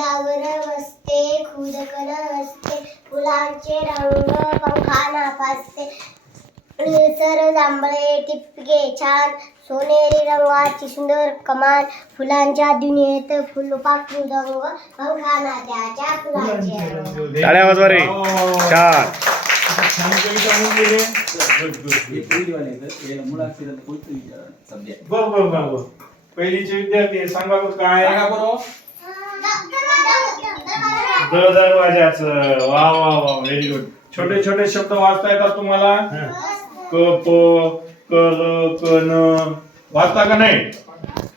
फुलावर बसते खुदकन असते फुलांचे रंग पंखाना पासते निळसर जांभळे टिपके छान सोनेरी रंगाची सुंदर कमान फुलांच्या दुनियेत फुलपाखरू रंग पंखाना त्याच्या फुलांचे टाळ्या वाजवा रे छान. छान हे बघ पहिलीचे विद्यार्थी. सांगा बघ काय सांगा बरं द दरवाजाच वा वा वा व्हेरी गुड छोटे छोटे शब्द वाचता येतात तुम्हाला? क प क ल क न. वाचता का नाही?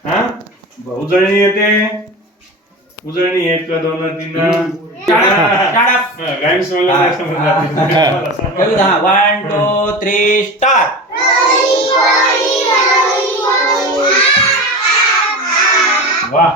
हा? उजळणी येते. उजळणी एक दोन तीन. नाही समजलं. वन टू थ्री स्टार्ट वा.